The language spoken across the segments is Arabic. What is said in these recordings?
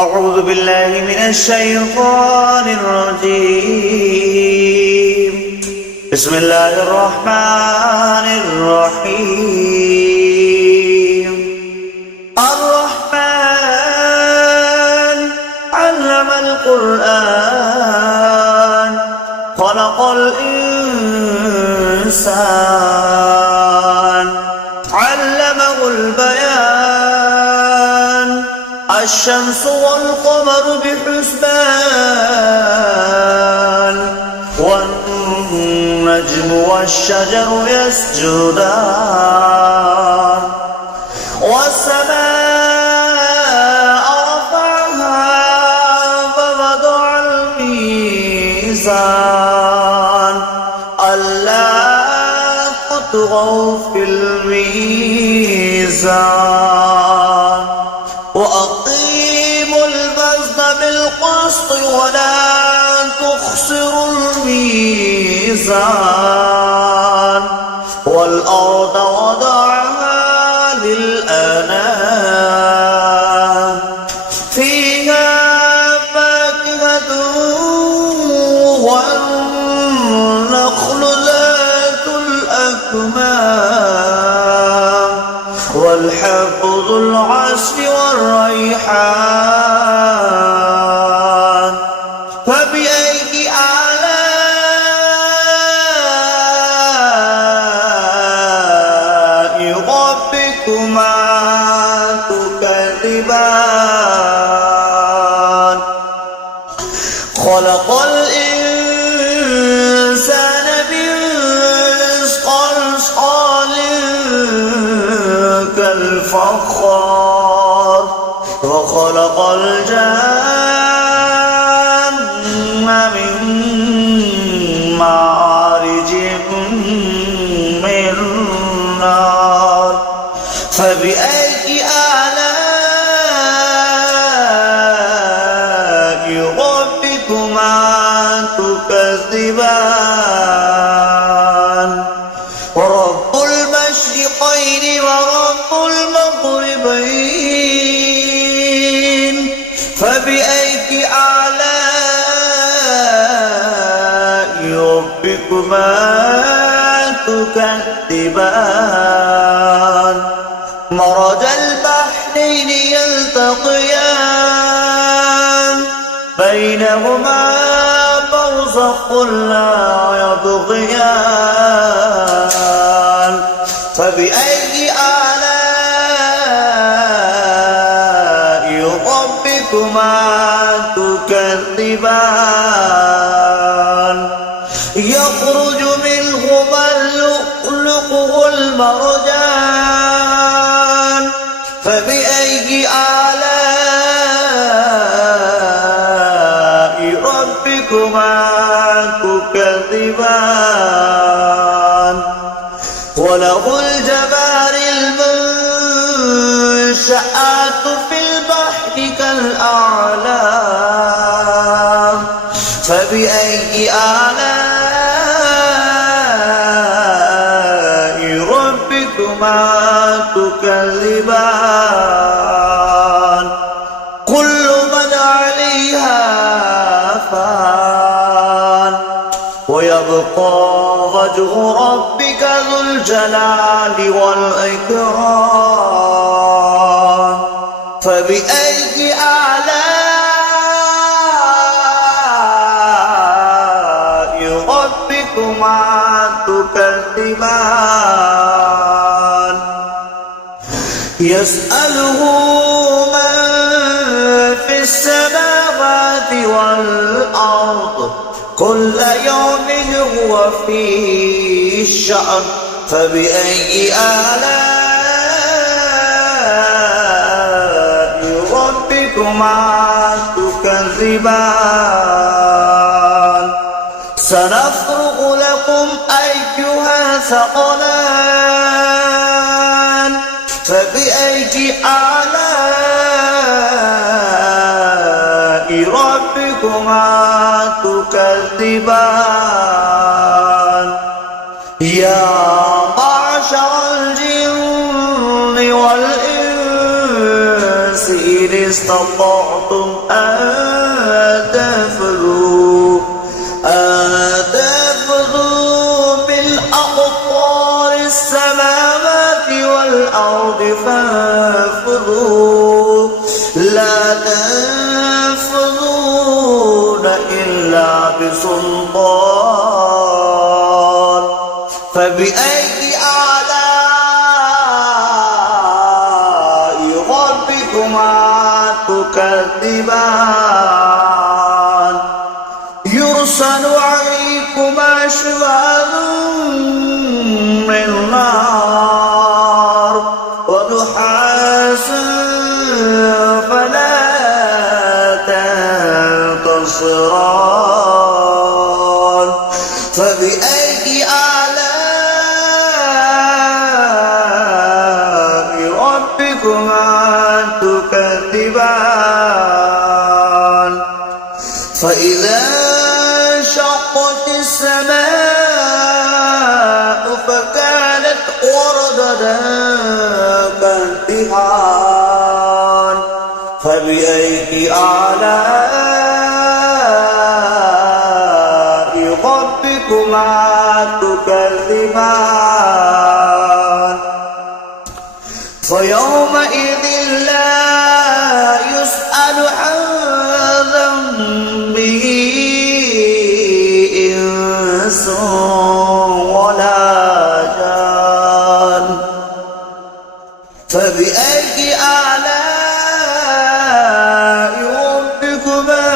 أعوذ بالله من الشيطان الرجيم. بسم الله الرحمن الرحيم. الرحمن علم القرآن خلق الإنسان علمه البيان الشمس والقمر بحسبان والنجم والشجر يسجدان والسماء رفعها فوضع الميزان ألا تطغوا في الميزان وأقيموا الوزن بالقسط ولا تخسروا الميزان والأرض وضعها للأنام فيها فاكهة والنخل ذات الأكمام والحب ذو العصف والريحان فبأي آلاء ربكما تكذبان خلق الإنسان من صلصال كالفخار وخلق الجن من مارج من نار فبأي آلاء ربكما تكذبان ورب المشرقين ورب المغربين فبأي آلاء ربكما تكذبان مرج البحرين يلتقيان بينهما برزخ لا يبغيان فبأي آلاء ربكما تكذبان يخرج منهما اللؤلؤ والمرجان فبأي آلاء ربكما تكذبان وله الجوار المنشآت في البحر كالأعلام فبأي آلاء ربكما تكذبان كل من عليها فان ويبقى وجه ربك ذو الجلال والإكرام فبأي آلاء ربكما تكذبان يسأله من في السماوات والأرض كل يوم هو في شأن فبأي آلاء ربكما تكذبان سنفرغ لكم أيها ثقلان فبأي آلاء ربكما تكذبان يا معشر الجن والإنس استطعتم أن تنفذوا بالأقطار السماوات والأرض فانفذوا لا تنفذون إلا بسلطان فبأي آلاء ربكما تكذبان يرسل عليكما شواظ من نار ونحاس فلا تنتصران فبأي آلاء ربكما تكذبان فإذا انشقت السماء فكانت وردة كالدهان فبأي آلاء ربكما تكذبان فيومئذ لا يسأل عن ذنبه إنس ولا جان فبأي آلاء ربكما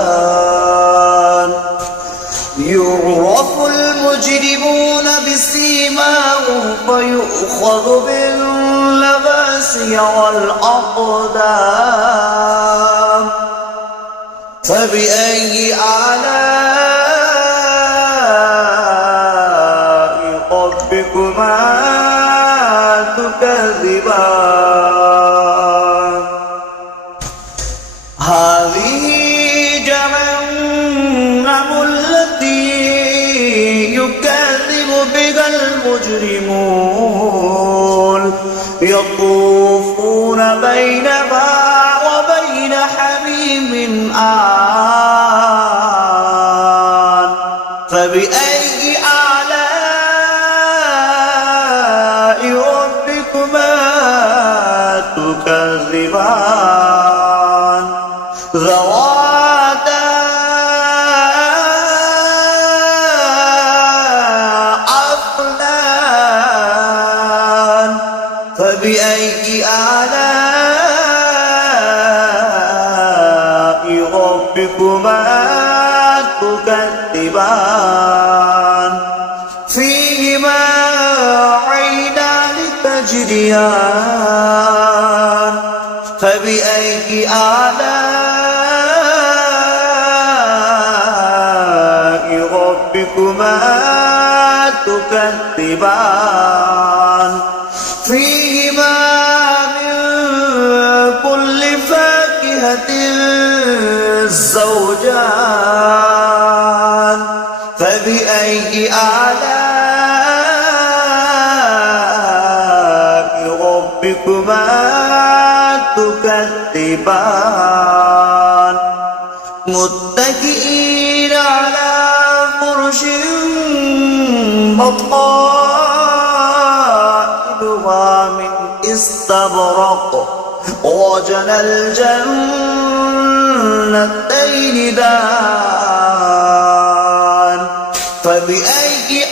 تكذبان يعرف المجرمون بسيماهم فيؤخذ بالنواصي والأقدام فبأي آلاء ربكما تكذبان هذه جهنم التي يكذب بها المجرمون يطوفون بينها وبين حميم آن فبأي آلاء ربكما تكذبان ذواتا أفنان فبأي آلاء ربكما تكذبان فيهما عينان تجريان فبأي آلاء ربكما تكذبان فيهما من كل فاكهة زوجان فبأي آلاء ربكما تكذبان متكئين على فرش بطائنها من استبرق وجنى الجنتين دان فبأي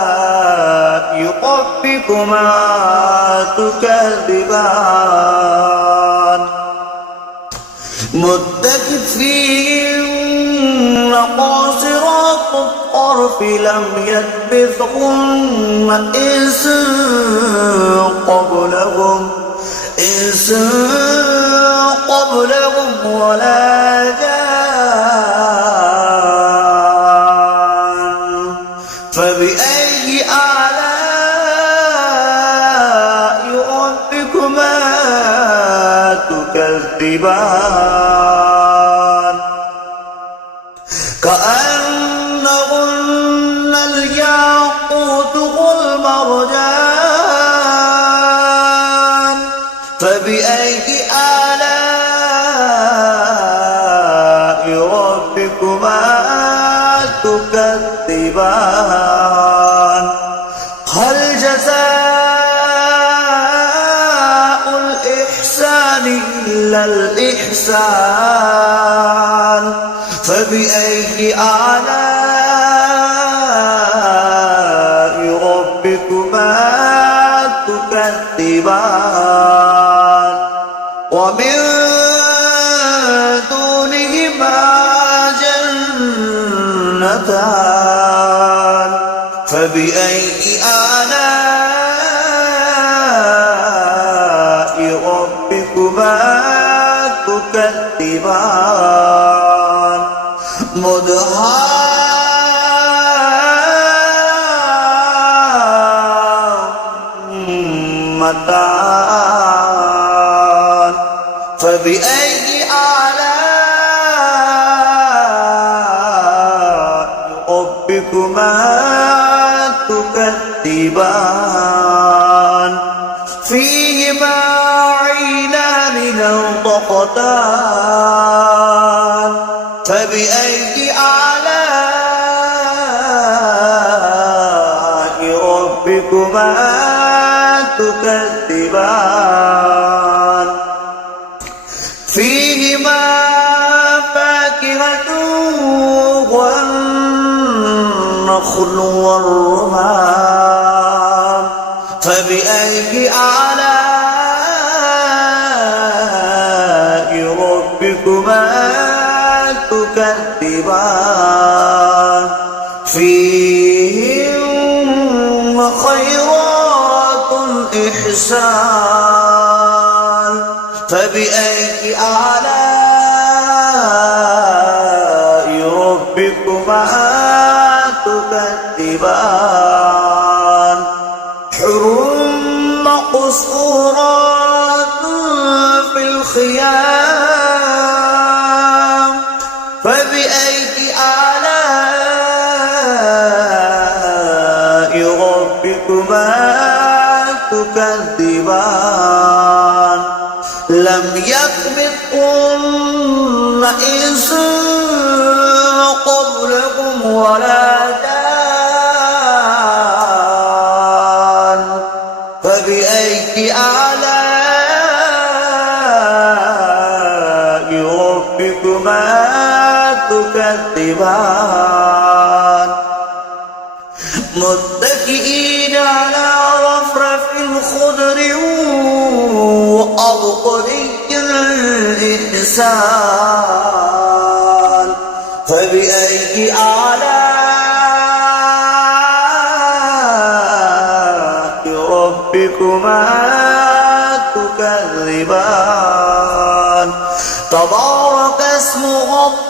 آلاء ربكما تكذبان متكئين قاصرات الطرف لم يطمثهن إنس قبلهم ولا جان فبأي آلاء ربكما تكذبان كأنهن الياقوت والمرجان فبأي آلاء ربكما تكذبان هل جزاء الإحسان إلا الإحسان فبأي آلاء ربكما تكذبان ومن دونهما جنتان فبأي آلاء ربكما تكذبان مدهامتان فبأي آلاء ربكما تكذبان فيهما عينان نضختان فبأي آلاء ربكما تكذبان فيهما فاكهة والنخل والرمان فبأي آلاء ربكما تكذبان فيهن خيرات إحسان فبأي آلاء ربكما تكذبان حر مقصورات في الخيام فبأي آلاء ربكما تكذبان لم يطمثهن إنس قبلكم ولا جان فبأي آلاء ربكما تكذبان متكئين على رفرف خضر وأبقري الإحسان فبأي آلاء ربكما تكذبان تبارك اسم ربك